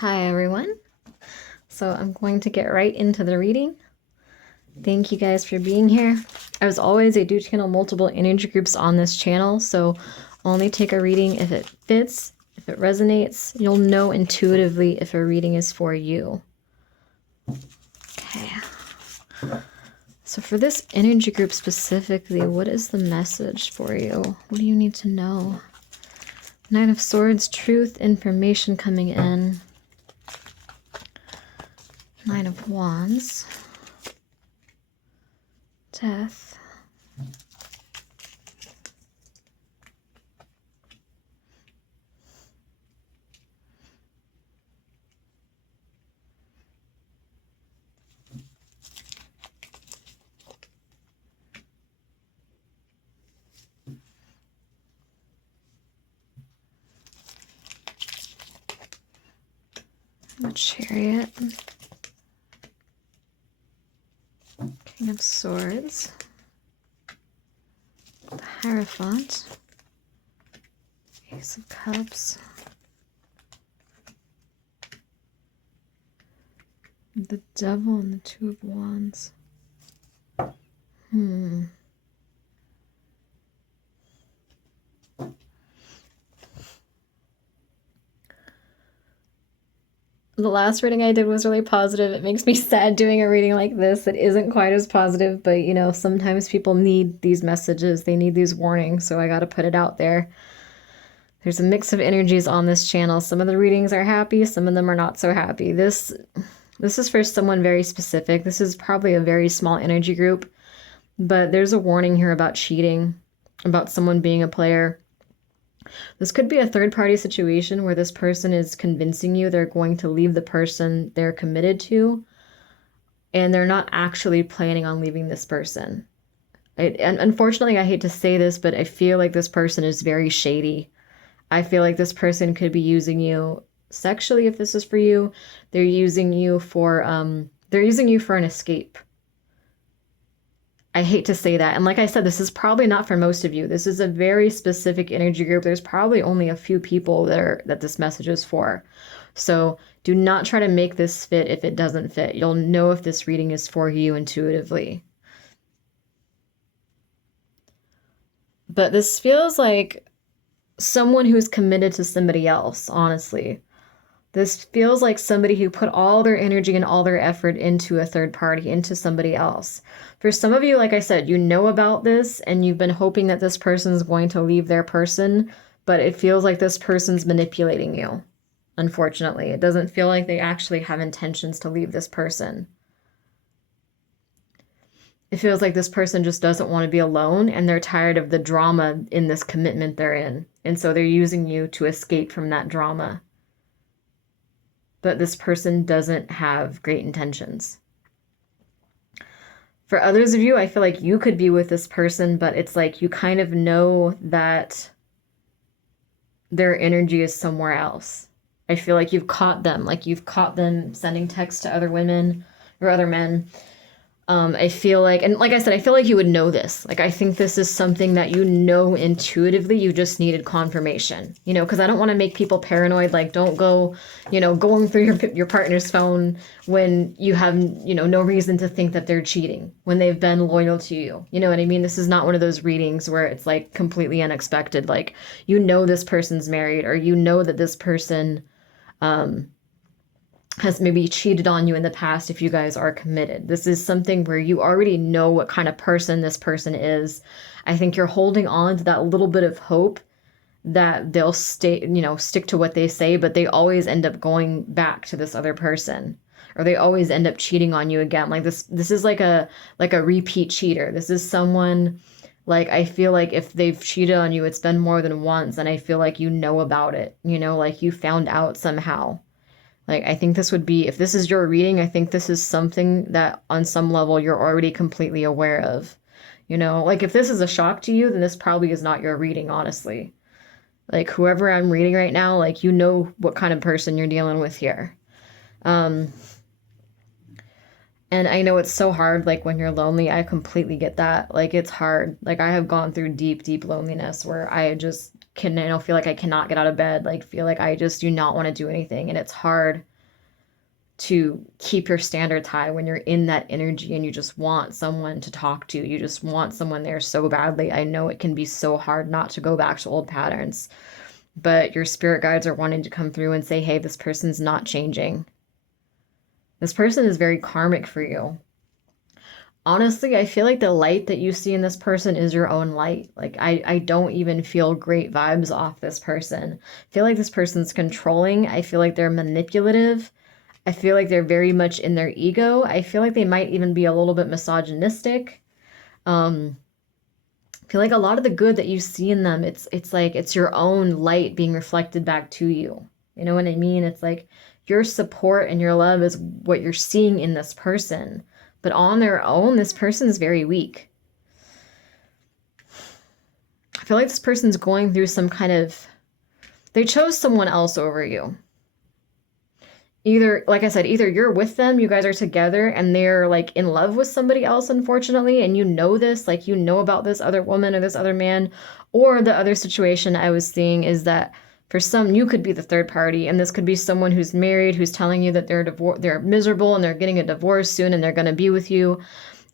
Hi everyone. So I'm going to get right into the reading. Thank you guys for being here. As always, I do channel multiple energy groups on this channel, so only take a reading if it fits, if it resonates. You'll know intuitively if a reading is for you. Okay. So for this energy group specifically, what is the message for you? What do you need to know? Knight of Swords, truth, information coming in. Nine of Wands, Death, the Chariot, King of Swords, the Hierophant, Ace of Cups, the Devil, and the Two of Wands. The last reading I did was really positive. It makes me sad doing a reading like this that isn't quite as positive, but you know, sometimes people need these messages, they need these warnings, so I gotta put it out there. There's a mix of energies on this channel. Some of the readings are happy, some of them are not so happy. This is for someone very specific. This is probably a very small energy group, but there's a warning here about cheating, about someone being a player. This could be a third-party situation where this person is convincing you they're going to leave the person they're committed to, and they're not actually planning on leaving this person. And unfortunately, I hate to say this, but I feel like this person is very shady. I feel like this person could be using you sexually if this is for you. They're using you for an escape. I hate to say that. And like I said, this is probably not for most of you. This is a very specific energy group. There's probably only a few people that this message is for. So do not try to make this fit if it doesn't fit. You'll know if this reading is for you intuitively. But this feels like someone who's committed to somebody else, honestly. This feels like somebody who put all their energy and all their effort into a third party, into somebody else. For some of you, like I said, you know about this and you've been hoping that this person's going to leave their person, but it feels like this person's manipulating you. Unfortunately, it doesn't feel like they actually have intentions to leave this person. It feels like this person just doesn't want to be alone and they're tired of the drama in this commitment they're in. And so they're using you to escape from that drama. But this person doesn't have great intentions. For others of you, I feel like you could be with this person, but it's like you kind of know that their energy is somewhere else. I feel like you've caught them sending texts to other women or other men. I feel like, and like I said, I feel like you would know this. Like, I think this is something that you know intuitively, you just needed confirmation, you know, because I don't want to make people paranoid. Like, don't go, you know, going through your partner's phone when you have, you know, no reason to think that they're cheating, when they've been loyal to you. You know what I mean? This is not one of those readings where it's like completely unexpected. Like, you know, this person's married, or you know that this person, has maybe cheated on you in the past if you guys are committed. This is something where you already know what kind of person this person is. I think you're holding on to that little bit of hope that they'll stick to what they say, but they always end up going back to this other person, or they always end up cheating on you again. Like this is like a repeat cheater. This is someone, like, I feel like if they've cheated on you, it's been more than once, and I feel like you know about it, you know, like you found out somehow. Like, I think this would be, if this is your reading, I think this is something that on some level you're already completely aware of. You know, like if this is a shock to you, then this probably is not your reading, honestly. Like, whoever I'm reading right now, like, you know what kind of person you're dealing with here. And I know it's so hard, like, when you're lonely. I completely get that. Like, it's hard. Like, I have gone through deep, deep loneliness where I just can, feel like I cannot get out of bed, like feel like I just do not want to do anything. And it's hard to keep your standards high when you're in that energy and you just want someone to talk to. You just want someone there so badly. I know it can be so hard not to go back to old patterns, but your spirit guides are wanting to come through and say, hey, this person's not changing. This person is very karmic for you. Honestly, I feel like the light that you see in this person is your own light. Like, I don't even feel great vibes off this person. I feel like this person's controlling. I feel like they're manipulative. I feel like they're very much in their ego. I feel like they might even be a little bit misogynistic. I feel like a lot of the good that you see in them, it's like it's your own light being reflected back to you. You know what I mean? It's like your support and your love is what you're seeing in this person. But on their own, this person is very weak. I feel like this person's going through some kind of... They chose someone else over you. Either, like I said, either you're with them, you guys are together, and they're like in love with somebody else, unfortunately, and you know this, like you know about this other woman or this other man. Or the other situation I was seeing is that for some, you could be the third party, and this could be someone who's married, who's telling you that they're miserable and they're getting a divorce soon and they're going to be with you.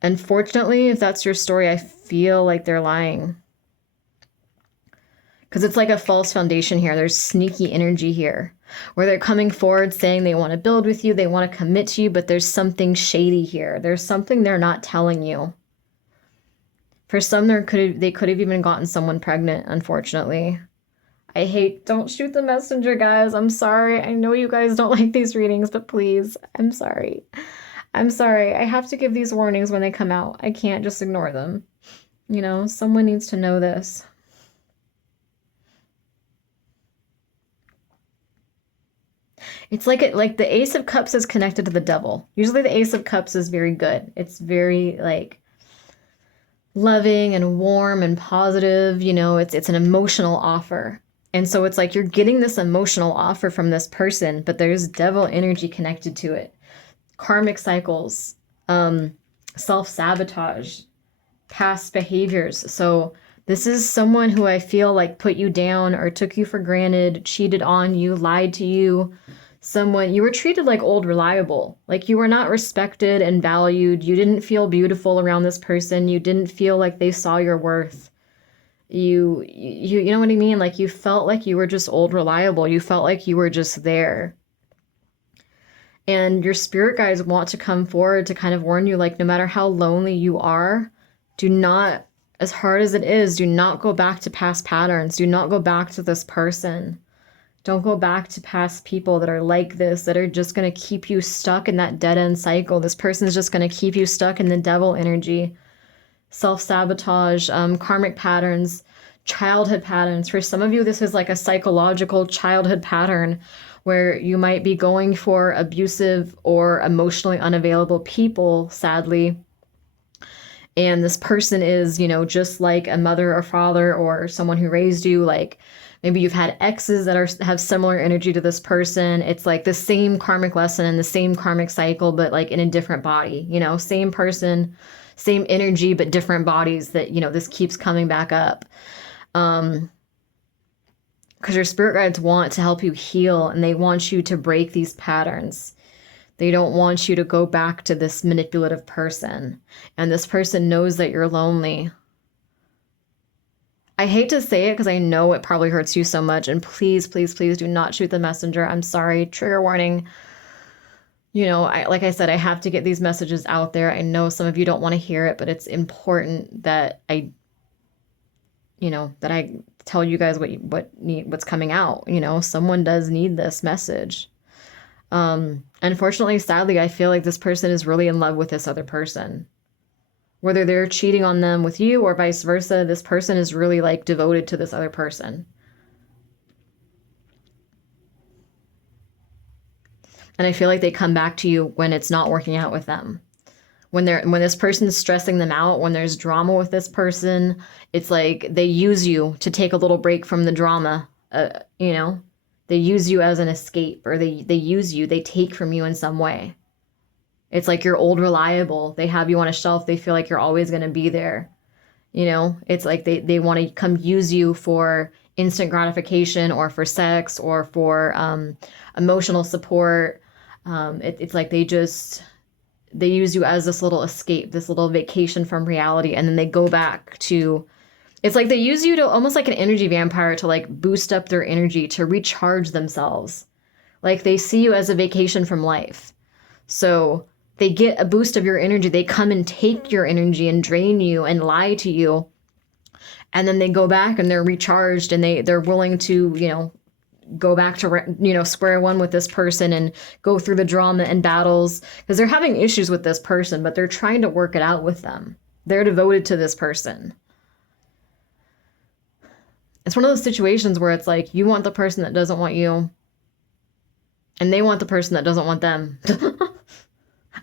Unfortunately, if that's your story, I feel like they're lying. Because it's like a false foundation here. There's sneaky energy here where they're coming forward saying they want to build with you, they want to commit to you, but there's something shady here. There's something they're not telling you. For some, they could have even gotten someone pregnant, unfortunately. Don't shoot the messenger, guys. I'm sorry. I know you guys don't like these readings, but please, I'm sorry. I'm sorry. I have to give these warnings when they come out. I can't just ignore them. You know, someone needs to know this. It's like the Ace of Cups is connected to the Devil. Usually the Ace of Cups is very good. It's very like loving and warm and positive. You know, it's an emotional offer. And so it's like you're getting this emotional offer from this person, but there's devil energy connected to it. Karmic cycles, self-sabotage, past behaviors. So this is someone who I feel like put you down or took you for granted, cheated on you, lied to you. Someone, you were treated like old reliable, like you were not respected and valued. You didn't feel beautiful around this person. You didn't feel like they saw your worth. You know what I mean? Like you felt like you were just old reliable. You felt like you were just there. And your spirit guides want to come forward to kind of warn you, like no matter how lonely you are, do not, as hard as it is, do not go back to past patterns. Do not go back to this person. Don't go back to past people that are like this, that are just going to keep you stuck in that dead-end cycle. This person is just going to keep you stuck in the devil energy. Self-sabotage, karmic patterns, childhood patterns. For some of you, this is like a psychological childhood pattern where you might be going for abusive or emotionally unavailable people, sadly. And this person is, you know, just like a mother or father or someone who raised you. Like maybe you've had exes that have similar energy to this person. It's like the same karmic lesson and the same karmic cycle, but like in a different body, you know, same person, same energy, but different bodies that, you know, this keeps coming back up. Because your spirit guides want to help you heal and they want you to break these patterns. They don't want you to go back to this manipulative person. And this person knows that you're lonely. I hate to say it because I know it probably hurts you so much. And please, please, please do not shoot the messenger. I'm sorry. Trigger warning. You know, like I said, I have to get these messages out there. I know some of you don't want to hear it, but it's important that I tell you guys what's coming out. You know, someone does need this message. Unfortunately, sadly, I feel like this person is really in love with this other person. Whether they're cheating on them with you or vice versa, this person is really like devoted to this other person. And I feel like they come back to you when it's not working out with them. When this person's stressing them out, when there's drama with this person, it's like they use you to take a little break from the drama. You know, they use you as an escape, or they use you, they take from you in some way. It's like you're old reliable. They have you on a shelf. They feel like you're always going to be there. You know, it's like they want to come use you for instant gratification or for sex or for emotional support. It's like they use you as this little escape, this little vacation from reality, and then they go back to, it's like they use you to almost like an energy vampire to like boost up their energy, to recharge themselves. Like they see you as a vacation from life. So they get a boost of your energy. They come and take your energy and drain you and lie to you. And then they go back and they're recharged and they're willing to, you know, go back to, you know, square one with this person and go through the drama and battles, because they're having issues with this person, but they're trying to work it out with them. They're devoted to this person. It's one of those situations where it's like you want the person that doesn't want you, and they want the person that doesn't want them.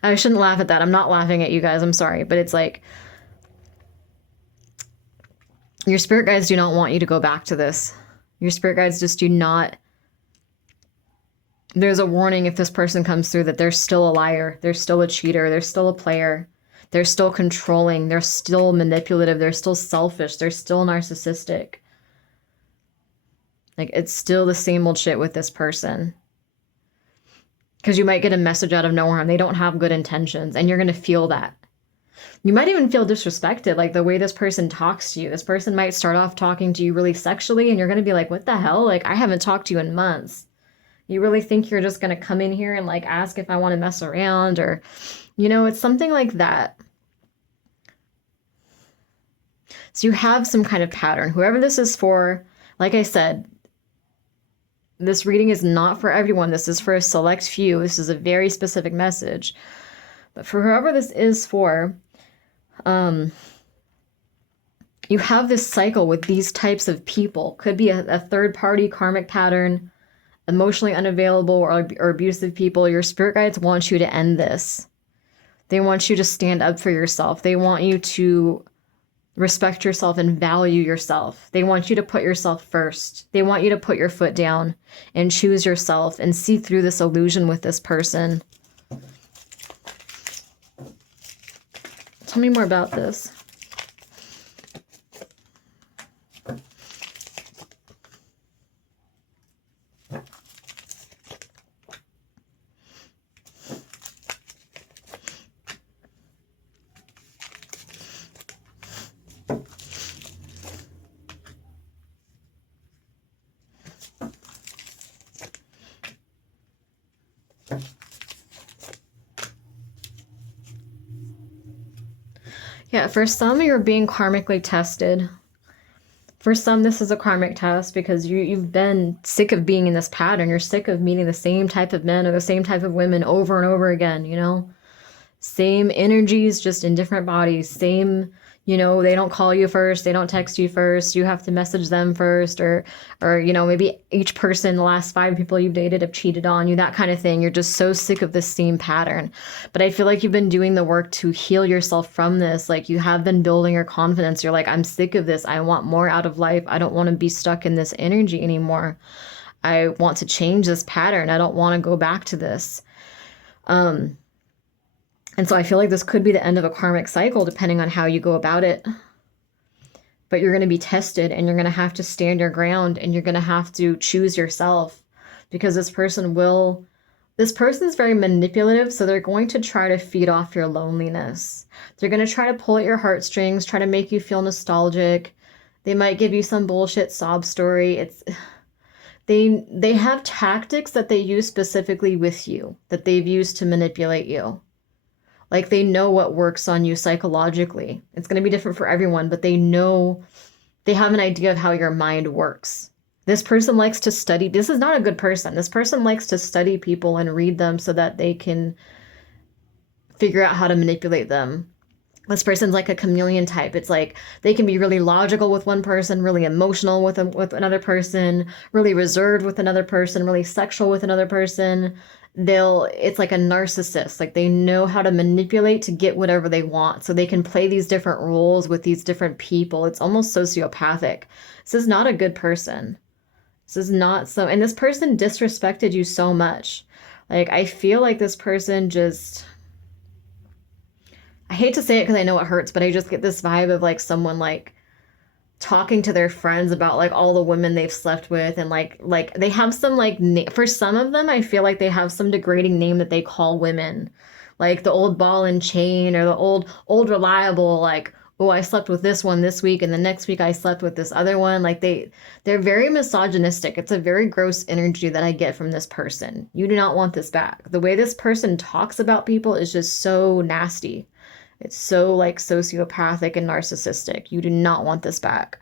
I shouldn't laugh at that. I'm not laughing at you guys. I'm sorry. But it's like your spirit guides do not want you to go back to this. Your spirit guides just do not. There's a warning if this person comes through that they're still a liar. They're still a cheater. They're still a player. They're still controlling. They're still manipulative. They're still selfish. They're still narcissistic. Like, it's still the same old shit with this person. Because you might get a message out of nowhere and they don't have good intentions, and you're going to feel that. You might even feel disrespected, like the way this person talks to you. This person might start off talking to you really sexually, and you're going to be like, what the hell? Like, I haven't talked to you in months. You really think you're just going to come in here and like ask if I want to mess around, or, you know, it's something like that. So you have some kind of pattern. Whoever this is for, like I said, this reading is not for everyone. This is for a select few. This is a very specific message. But for whoever this is for, you have this cycle with these types of people. Could be a third-party karmic pattern, emotionally unavailable or abusive people. Your spirit guides want you to end this. They want you to stand up for yourself. They want you to respect yourself and value yourself. They want you to put yourself first. They want you to put your foot down and choose yourself and see through this illusion with this person. Tell me more about this. Yeah, for some, you're being karmically tested. For some, this is a karmic test because you've been sick of being in this pattern. You're sick of meeting the same type of men or the same type of women over and over again, you know? Same energies, just in different bodies. Same, you know, they don't call you first. They don't text you first. You have to message them first. Or you know, maybe each person, the last 5 people you've dated have cheated on you, that kind of thing. You're just so sick of this same pattern. But I feel like you've been doing the work to heal yourself from this. Like, you have been building your confidence. You're like, I'm sick of this. I want more out of life. I don't want to be stuck in this energy anymore. I want to change this pattern. I don't want to go back to this. And so I feel like this could be the end of a karmic cycle, depending on how you go about it. But you're going to be tested, and you're going to have to stand your ground, and you're going to have to choose yourself, because this person's very manipulative. So they're going to try to feed off your loneliness. They're going to try to pull at your heartstrings, try to make you feel nostalgic. They might give you some bullshit sob story. They have tactics that they use specifically with you, that they've used to manipulate you. Like, they know what works on you psychologically. It's going to be different for everyone, but they have an idea of how your mind works. This person likes to study. This is not a good person. This person likes to study people and read them so that they can figure out how to manipulate them. This person's like a chameleon type. It's like they can be really logical with one person, really emotional with another person, really reserved with another person, really sexual with another person. It's like a narcissist. Like, they know how to manipulate to get whatever they want. So they can play these different roles with these different people. It's almost sociopathic. This is not a good person. This is not so, and this person disrespected you so much. Like, I feel like this person just, I hate to say it because I know it hurts, but I just get this vibe of like someone like talking to their friends about like all the women they've slept with, and like they have some like for some of them I feel like they have some degrading name that they call women, like the old ball and chain, or the old reliable, like, oh, I slept with this one this week and the next week I slept with this other one. Like they're very misogynistic. It's a very gross energy that I get from this person. You do not want this back. The way this person talks about people is just so nasty. It's so like sociopathic and narcissistic. You do not want this back.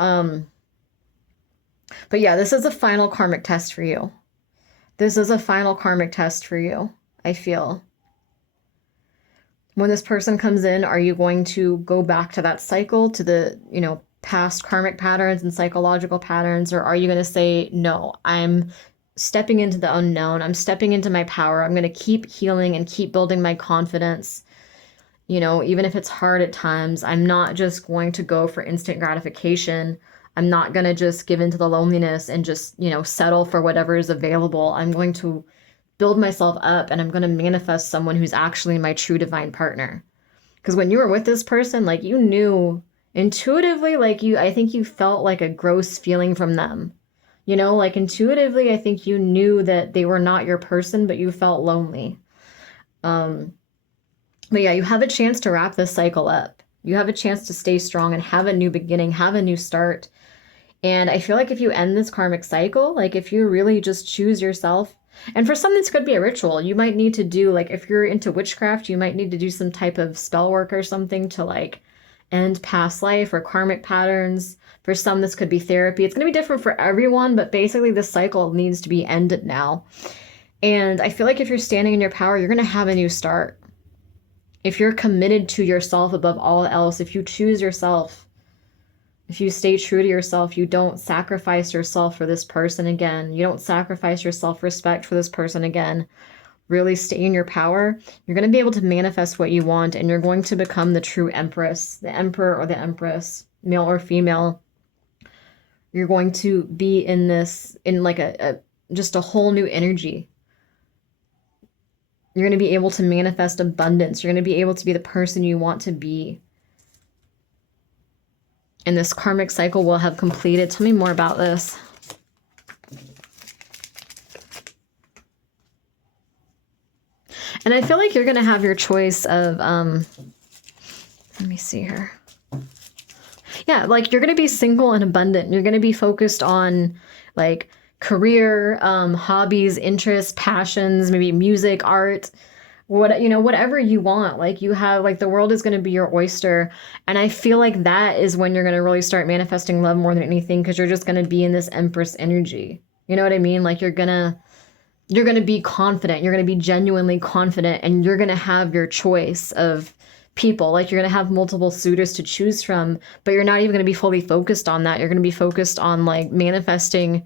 Um, but yeah, this is a final karmic test for you. This is a final karmic test for you, I feel. When this person comes in, are you going to go back to that cycle, to the, past karmic patterns and psychological patterns, or are you going to say, no, I'm stepping into the unknown. I'm stepping into my power. I'm going to keep healing and keep building my confidence. Even if it's hard at times, I'm not just going to go for instant gratification. I'm not going to just give into the loneliness and just, settle for whatever is available. I'm going to build myself up, and I'm going to manifest someone who's actually my true divine partner. Because when you were with this person, like, you knew intuitively, like, I think you felt like a gross feeling from them. Like, intuitively, I think you knew that they were not your person, but you felt lonely. But yeah, you have a chance to wrap this cycle up. You have a chance to stay strong and have a new beginning, have a new start. And I feel like if you end this karmic cycle, like if you really just choose yourself, and for some, this could be a ritual. You might need to do, like, if you're into witchcraft, you might need to do some type of spell work or something to, like, end past life or karmic patterns. For some, this could be therapy. It's going to be different for everyone, but basically this cycle needs to be ended now. And I feel like if you're standing in your power, you're going to have a new start. If you're committed to yourself above all else, if you choose yourself, if you stay true to yourself, you don't sacrifice yourself for this person again. You don't sacrifice your self-respect for this person again. Really stay in your power. You're going to be able to manifest what you want, and you're going to become the true empress, the emperor or the empress, male or female. You're going to be in like just a whole new energy. You're going to be able to manifest abundance. You're going to be able to be the person you want to be. And this karmic cycle will have completed. Tell me more about this. And I feel like you're going to have your choice of, let me see here. Yeah, like you're going to be single and abundant. You're going to be focused on like career, hobbies, interests, passions, maybe music, art, whatever you want. Like you have, like, the world is going to be your oyster. And I feel like that is when you're going to really start manifesting love more than anything, because you're just going to be in this empress energy. You know what I mean? Like you're going to be confident. You're going to be genuinely confident, and you're going to have your choice of people. Like you're going to have multiple suitors to choose from, but you're not even going to be fully focused on that. You're going to be focused on like manifesting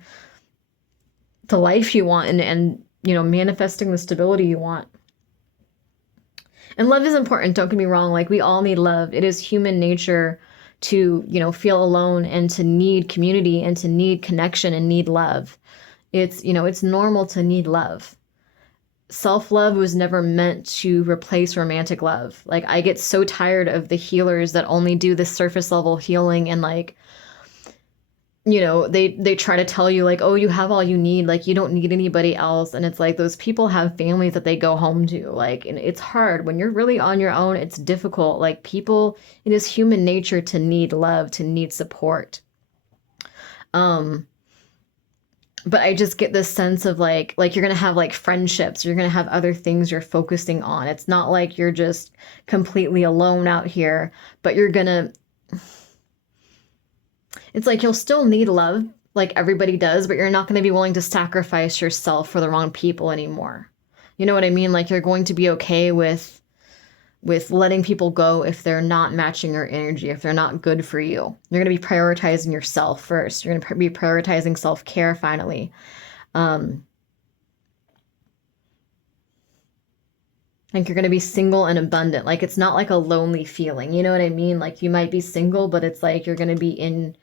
the life you want, and manifesting the stability you want. And love is important, don't get me wrong. Like, we all need love. It is human nature to, feel alone and to need community and to need connection and need love. It's normal to need love. Self-love was never meant to replace romantic love. Like, I get so tired of the healers that only do this surface level healing, and like, they try to tell you like, oh, you have all you need, like you don't need anybody else. And it's like, those people have families that they go home to, like, and it's hard when you're really on your own. It's difficult. Like, people, it is human nature to need love, to need support. But I just get this sense of like you're going to have like friendships, you're going to have other things you're focusing on. It's not like you're just completely alone out here, but you're going to, it's like you'll still need love like everybody does, but you're not going to be willing to sacrifice yourself for the wrong people anymore. You know what I mean? Like, you're going to be okay with letting people go if they're not matching your energy, if they're not good for you. You're going to be prioritizing yourself first. You're going to be prioritizing self-care finally. Like, you're going to be single and abundant. Like, it's not like a lonely feeling. You know what I mean? Like, you might be single, but it's like you're going to be in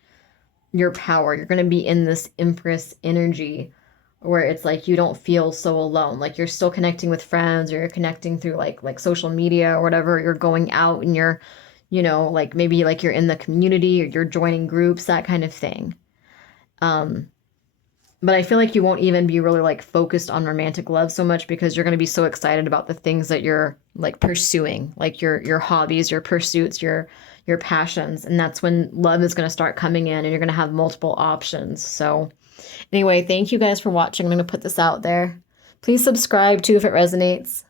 your power. You're going to be in this empress energy where it's like you don't feel so alone. Like, you're still connecting with friends, or you're connecting through like social media or whatever. You're going out and you're you know, like maybe like you're in the community or you're joining groups, that kind of thing. But I feel like you won't even be really like focused on romantic love so much because you're going to be so excited about the things that you're like pursuing, like your hobbies, your pursuits, your passions, and that's when love is going to start coming in and you're going to have multiple options. So anyway, thank you guys for watching. I'm going to put this out there. Please subscribe too if it resonates.